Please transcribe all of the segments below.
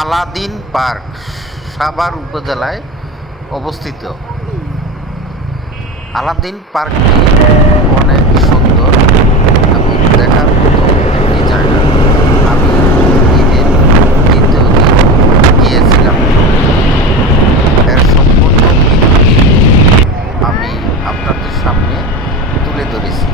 Aladdin park Savar উপজেলায় অবস্থিত। Aladdin পার্কটি অনেক সুন্দর এবং দেখার মতো একটি জায়গা। আমি ঈদের দ্বিতীয় দিন গিয়েছিলাম। এর সম্পূর্ণ ভিডিওটি আমি আপনাদের সামনে তুলে ধরেছি।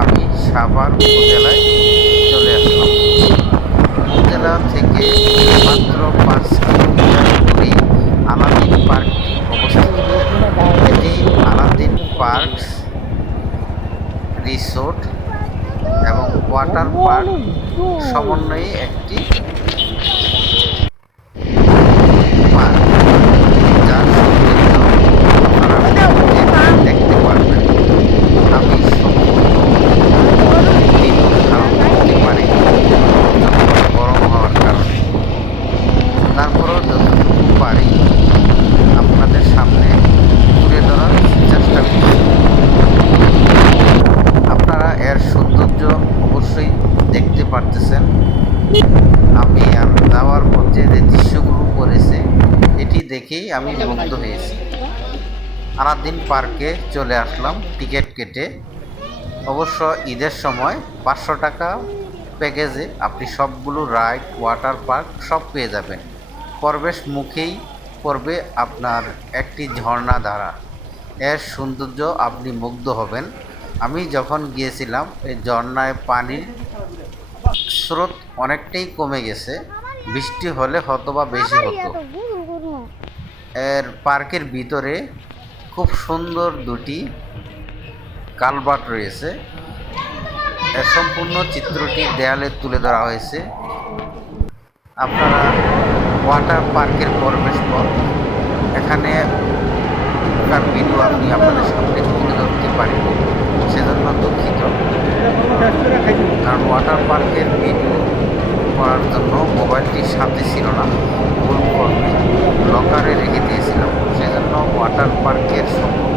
আমি সাভার উপজেলায় চলে আসলাম। উপজেলা থেকে মাত্র 5 কিলোমিটার দূরে আলাদিন পার্কটি অবস্থিত। এটি আলাদিন পার্ক রিসোর্ট এবং ওয়াটার পার্ক সমন্বয়ে একটি পার্ক, যার সৌন্দর্য আপনারা দেখতে পারবেন। আমি গরম হওয়ার কারণে তারপরেও যতটুকু পারি আপনাদের সামনে তুলে ধরার চেষ্টা করছি। আপনারা এর সৌন্দর্য অবশ্যই দেখতে পারতেছেন। আমি যাওয়ার পথে যে দৃশ্যগুলো করেছে এটি দেখেই আমি মুগ্ধ হয়েছি। আলাদিন পার্কে চলে আসলাম টিকিট কেটে। অবশ্য ঈদের সময় 500 টাকা প্যাকেজে আপনি সবগুলো রাইড, ওয়াটার পার্ক সব পেয়ে যাবেন। প্রবেশ মুখেই পড়বে আপনার একটি ঝর্ণাধারা। এর সৌন্দর্য আপনি মুগ্ধ হবেন। আমি যখন গিয়েছিলাম এই ঝর্ণায় পানির স্রোত অনেকটাই কমে গেছে। বৃষ্টি হলে হয়তোবা বেশি হতো। এর পার্কের ভিতরে খুব সুন্দর দুটি কালভার্ট রয়েছে। এর সম্পূর্ণ চিত্রটি দেয়ালে তুলে ধরা হয়েছে। আপনারা ওয়াটার পার্কের প্রবেশ পথ, এখানে ভিডিও আমি আপনাদের সামনে তুলে ধরতে পারিনি, সেজন্য দুঃখিত। কারণ ওয়াটার পার্কের ভিডিও করার জন্য মোবাইলটির সাথে ছিল না, ভুল করে লকারে রেখে দিয়েছিলাম। সেজন্য ওয়াটার পার্কের সম্পূর্ণ